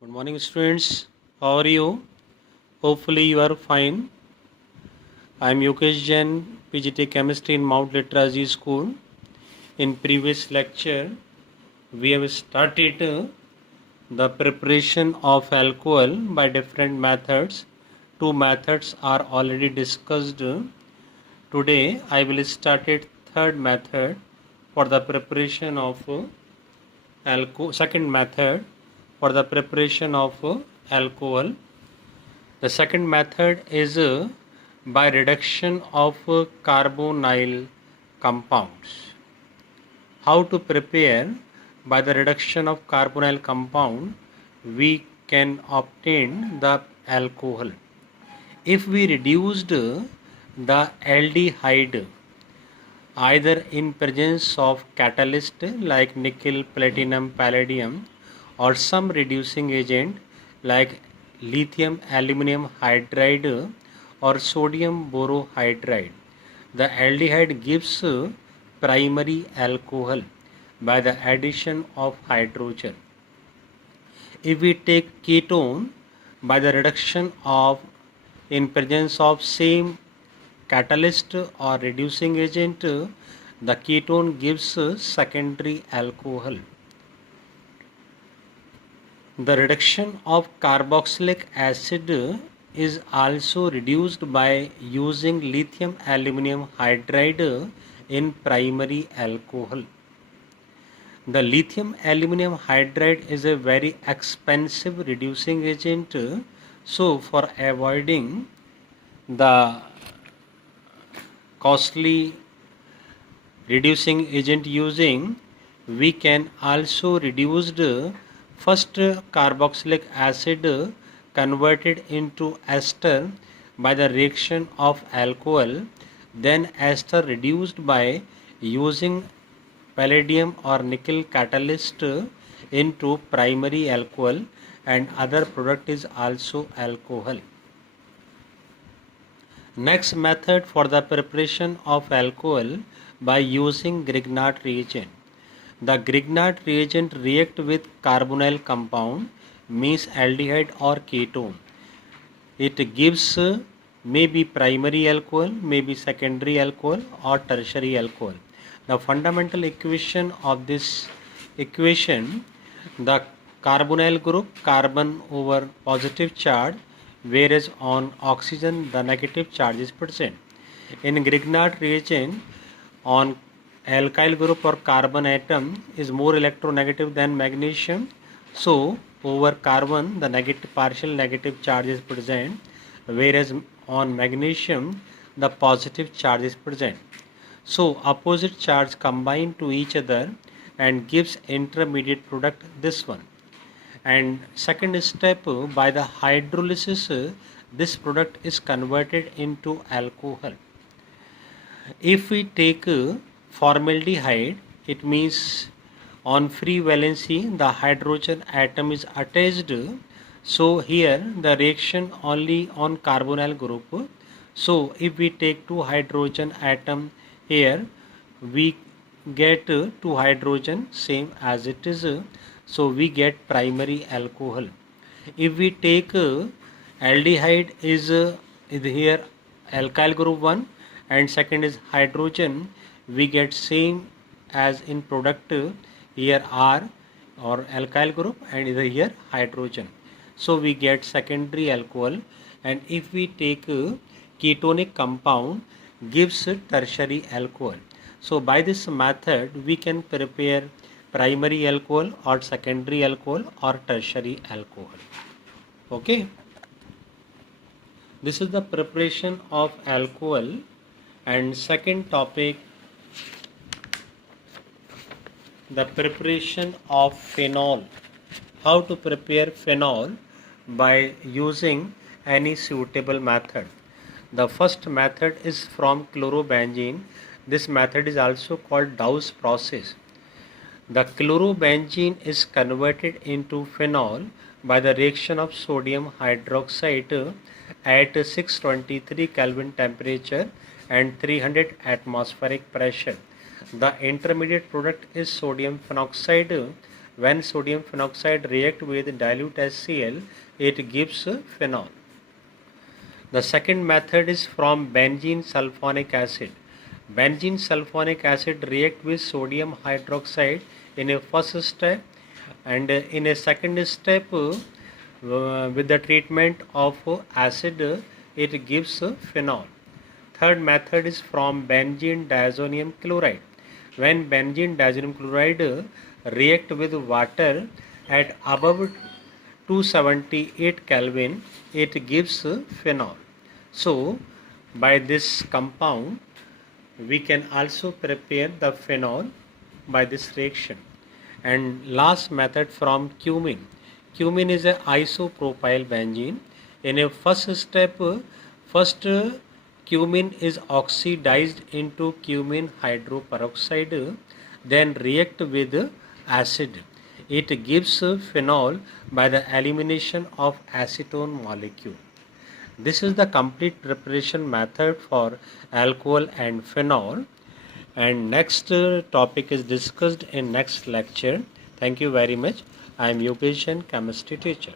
Good morning, students. How are you? Hopefully, you are fine. I am Yokesh Jain, PGT Chemistry in Mount Literacy School. In previous lecture, we have started the preparation of alcohol by different methods. Two methods are already discussed. Today, I will start it third method for the preparation of alcohol. Second method for the preparation of alcohol. The second method is by reduction of carbonyl compounds. How to prepare? By the reduction of carbonyl compound, we can obtain the alcohol. If we reduced the aldehyde either in presence of catalyst like nickel, platinum, palladium, or some reducing agent like lithium aluminum hydride or sodium borohydride. The aldehyde gives primary alcohol by the addition of hydrogen. If we take ketone by the reduction of in presence of same catalyst or reducing agent, the ketone gives secondary alcohol. The reduction of carboxylic acid is also reduced by using lithium aluminum hydride in primary alcohol. The lithium aluminum hydride is a very expensive reducing agent, so for avoiding the costly reducing agent using, we can also reduce the first carboxylic acid converted into ester by the reaction of alcohol, then ester reduced by using palladium or nickel catalyst into primary alcohol, and other product is also alcohol. Next method for the preparation of alcohol by using Grignard reagent. The Grignard reagent react with carbonyl compound means aldehyde or ketone. It gives maybe primary alcohol, maybe secondary alcohol or tertiary alcohol. The fundamental equation of this equation, the carbonyl group carbon over positive charge, whereas on oxygen the negative charge is present. In Grignard reagent, on alkyl group or carbon atom is more electronegative than magnesium, so over carbon the negative partial negative charge is present, whereas on magnesium the positive charge is present. So opposite charge combine to each other and gives intermediate product, this one. And second step, by the hydrolysis this product is converted into alcohol. If we take formaldehyde, it means on free valency the hydrogen atom is attached, so here the reaction only on carbonyl group. So if we take two hydrogen atom here, we get two hydrogen same as it is, so we get primary alcohol. If we take aldehyde is here alkyl group 1 and second is hydrogen, we get same as in product, here R or alkyl group and here hydrogen, so we get secondary alcohol. And if we take ketonic compound gives tertiary alcohol. So by this method we can prepare primary alcohol or secondary alcohol or tertiary alcohol. Okay, this is the preparation of alcohol. And second topic, the preparation of phenol. How to prepare phenol? By using any suitable method. The first method is from chlorobenzene. This method is also called Dow's process. The chlorobenzene is converted into phenol by the reaction of sodium hydroxide at 623 Kelvin temperature and 300 atmospheric pressure. The intermediate product is sodium phenoxide When sodium phenoxide react with dilute HCl, it gives phenol. The second method is from benzene sulfonic acid. Benzene sulfonic acid react with sodium hydroxide in a first step, and in a second step with the treatment of acid it gives phenol. Third method is from benzene diazonium chloride. When benzene diazonium chloride react with water at above 278 Kelvin, it gives phenol. So, by this compound, we can also prepare the phenol by this reaction. And last method from cumin. Cumin is a isopropyl benzene. In a first step, first cumin is oxidized into cumin hydroperoxide, then react with acid. It gives phenol by the elimination of acetone molecule. This is the complete preparation method for alcohol and phenol, and next topic is discussed in next lecture. Thank you very much. I am Yogesh, chemistry teacher.